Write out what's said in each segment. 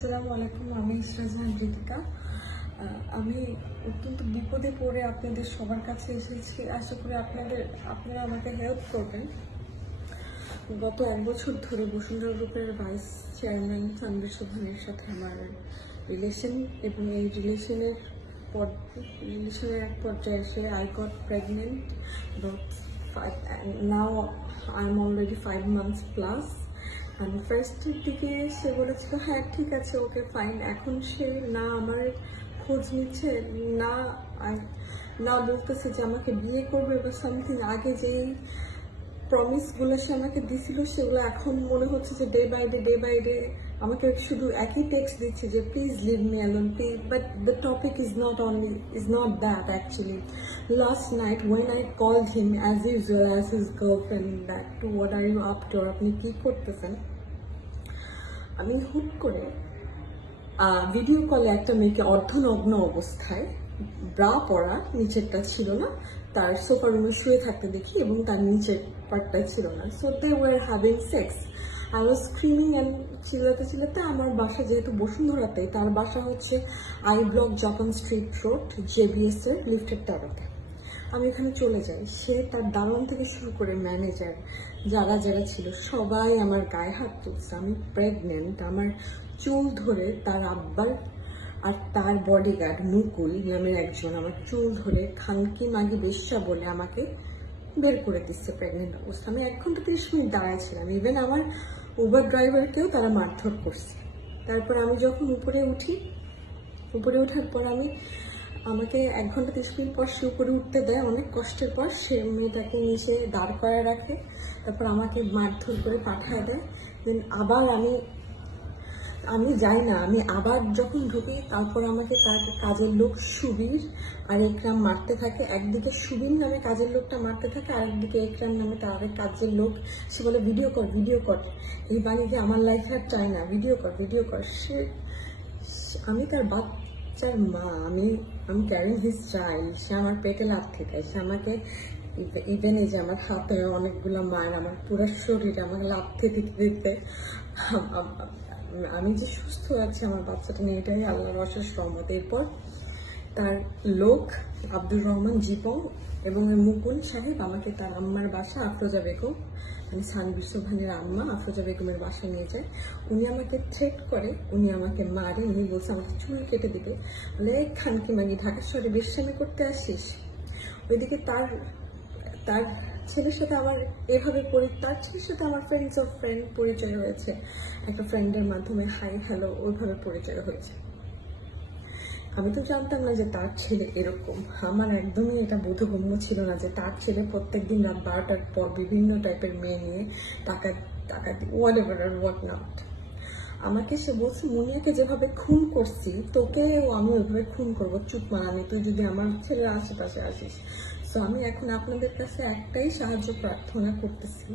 আসসালামু আলাইকুম, আমি ইশরাজাহান ঋতিকা। আমি অত্যন্ত বিপদে পড়ে আপনাদের সবার কাছে এসেছি। আশা করি আপনারা আমাকে হেল্প করবেন। গত 1 বছর ধরে বসুন্ধরা গ্রুপের ভাইস চেয়ারম্যান তানভীর সোবহানের সাথে আমার রিলেশন, এবং এই রিলেশনের এক পর্যায়ে এসে I got pregnant about 5, and now I'm already 5 months plus. আমি ফার্স্টের দিকে সে বলেছিল হ্যাঁ ঠিক আছে, ওকে ফাইন। এখন সে না আমার খোঁজ নিচ্ছে, না বলতেছে যে আমাকে বিয়ে করবে বা সামথিং। আগে যেই প্রমিসগুলো সে আমাকে দিছিল সেগুলো এখন মনে হচ্ছে যে ডে বাই ডে আমাকে শুধু একই টেক্সট দিচ্ছে যে please leave me alone please. But the topic is not that actually. Last night when I called him as usual as his girlfriend, that to what are you up to, আপনি কি করতেছেন, আমি হুট করে video কলে একটা মেয়েকে অর্ধনগ্ন অবস্থায়, ব্রা পরা, নিচেরটা ছিল না, তার সোফা রুমে শুয়ে থাকতে দেখি, এবং তার নিচের পার্টটা ছিল না। So they were having sex. I was screaming and চিল্লাতে আমার বাসা যেহেতু বসুন্ধরাতে, তার বাসা হচ্ছে I block Japan street road JBS এর লিফটের টাওয়ারে। আমি এখানে চলে যাই। সে তার দারোয়ান থেকে শুরু করে ম্যানেজার যারা ছিল সবাই আমার গায়ে হাত তুলছে। আমি প্রেগনেন্ট। আমার চুল ধরে তার আব্বার আর তার বডিগার্ড মুকুল নামের একজন আমার চুল ধরে খানকি মাগি বেশ্যা বলে আমাকে বের করে দিচ্ছে প্রেগনেন্ট অবস্থা। আমি 1 ঘন্টা 30 মিনিট দাঁড়াইছিলাম। ইভেন আমার উবার ড্রাইভারকেও তারা মারধর করছে। তারপর আমি যখন উপরে ওঠার পর আমাকে 1 ঘন্টা 30 মিনিট পর সে উপরে উঠতে দেয়। অনেক কষ্টের পর সে মেয়েটাকে নিচে দাঁড় করায় রাখে। তারপর আমাকে মারধর করে পাঠায় দেয়। দেন আবার আমি যাই না, আমি আবার যখন ঢুকি, তারপর আমাকে তার কাজের লোক সুবীর আর একরাম মারতে থাকে। একদিকে সুবীর নামে কাজের লোকটা মারতে থাকে, আরেকদিকে একরাম নামে তার কাজের লোক। সে বলে ভিডিও কর, এই বাড়িতে আমার লাইফে আর চাই না, ভিডিও কর। আমি তার বাচ্চার মা, আমি ক্যারিং হিজ চাইল্ড। সে আমার পেটে লাথি দেয়। সে আমাকে ইভেন এই যে আমার হাতে অনেকগুলো মার, আমার পুরো শরীরে আমাকে লাথি দিতে। আমি যে সুস্থ আছি আমার বাচ্চাটা নিয়ে, এটাই আল্লাহর অশেষ রহমত। এরপর তার লোক আব্দুর রহমান জীবন এবং মুকুল সাহেব আমাকে তার আম্মার বাসা আফরোজা বেগম, মানে তানভীর সোবহানের আম্মা আফরোজা বেগমের বাসায় নিয়ে যায়। উনি আমাকে থ্রেট করে, উনি আমাকে মারে। উনি বলছে আমাকে চুল কেটে দিবে, বলে খানকি মাগি ঢাকা শহরে বেশ্যামি করতে আসিস। ওইদিকে তার ছেলের সাথে আমার এভাবে তার ছেলের সাথে আমার ফ্রেন্ড পরিচয় হয়েছে একটা ফ্রেন্ডের মাধ্যমে, হাই হ্যালো ওইভাবে পরিচয় হয়েছে। আমি তো জানতাম না যে তার ছেলে এরকম। আমার একদমই এটা বোধগম্য ছিল না যে তার ছেলে প্রত্যেকদিন রাত 12টার পর বিভিন্ন টাইপের মেয়ে নিয়ে টাকা whatever or what not। আমাকে সে বলছে মুনিয়াকে যেভাবে খুন করছি তোকেও আমি ওইভাবে খুন করবো, চুপ মারানি, তুই যদি আমার ছেলের আশেপাশে আসিস। তো আমি এখন আপনাদের কাছে একটাই সাহায্য প্রার্থনা করতেছি,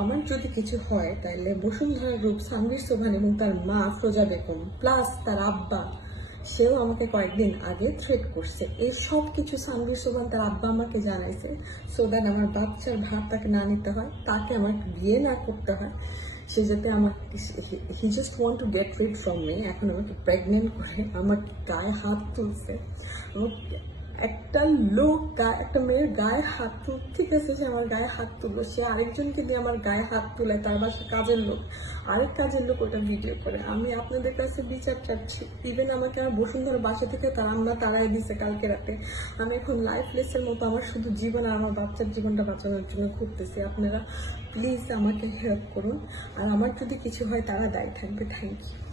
আমার যদি কিছু হয় তাহলে বসুন্ধরা গ্রুপ, তানভীর সোবহান এবং তার মা আফরোজা বেগম প্লাস তার আব্বা, সেও আমাকে কয়েকদিন আগে থ্রেট করছে। এই সব কিছু তানভীর সোবহান তার আব্বা আমাকে জানাইছে, সো দ্যাট আমার বাচ্চার ভার তাকে না নিতে হয়, তাকে আমার বিয়ে না করতে হয়, সে যাতে he just want to get rid from me. এখন আমাকে প্রেগনেন্ট করে আমার গায়ে হাত তুলছে। একটা মেয়ের গায়ে হাত তুল, ঠিক আছে সে আমার গায়ে হাত তুললো, সে আরেকজনকে দিয়ে আমার গায়ে হাত তুলে, তার বাসায় আরেক কাজের লোক ওটা ভিডিও করে। আমি আপনাদের কাছে বিচার চাচ্ছি। ইভেন আমাকে আমার বসুন্ধরা বাসা থেকে তার আম্মা তাড়াই দিছে কালকে রাতে। আমি এখন লাইফলেসের মতো আমার শুধু জীবন আর আমার বাচ্চার জীবনটা বাঁচানোর জন্য ঘুরতেছি। আপনারা প্লিজ আমাকে হেল্প করুন, আর আমার যদি কিছু হয় তারা দায়ী থাকবে। Thank you.